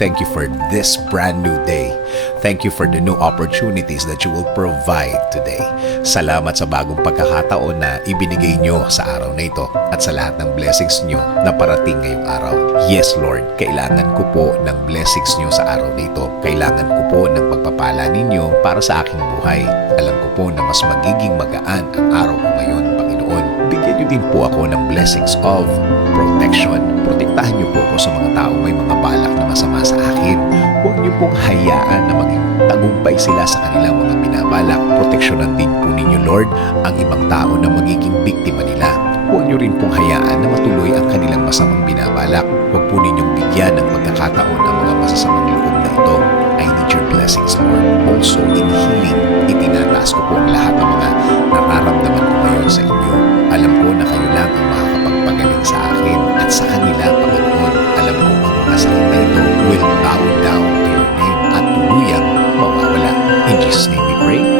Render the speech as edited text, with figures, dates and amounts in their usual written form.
Thank you for this brand new day. Thank you for the new opportunities that you will provide today. Salamat sa bagong pagkakataon na ibinigay nyo sa araw na ito at sa lahat ng blessings nyo na parating ngayong araw. Yes, Lord, kailangan ko po ng blessings nyo sa araw na ito. Kailangan ko po ng pagpapala ninyo para sa aking buhay. Alam ko po na mas magiging magaan ang araw ko ngayon, Panginoon. Bigyan nyo din po ako ng blessings of protection. Protektahan nyo po ako sa mga tao may mga balak na masama sa akin. Huwag nyo pong hayaan na maging tagumpay sila sa kanilang mga binabalak. Proteksyonan din po ninyo, Lord, ang ibang tao na magiging biktima nila. Huwag nyo rin pong hayaan na matuloy ang kanilang masamang binabalak. Huwag po ninyong bigyan ng pagkakataon ang mga masasamang loob na ito. I need your blessings, Lord. Also, in healing, itinataas ko po ang lahat ng mga nararamdaman ko ngayon sa inyo. Alam ko na kayo lang ang makakapagpagaling sa akin at sa kanila, Panginoon. Alam ko ang mga sakit na ito will bow down to your name at tuluyang mawawala. In Jesus' name we pray.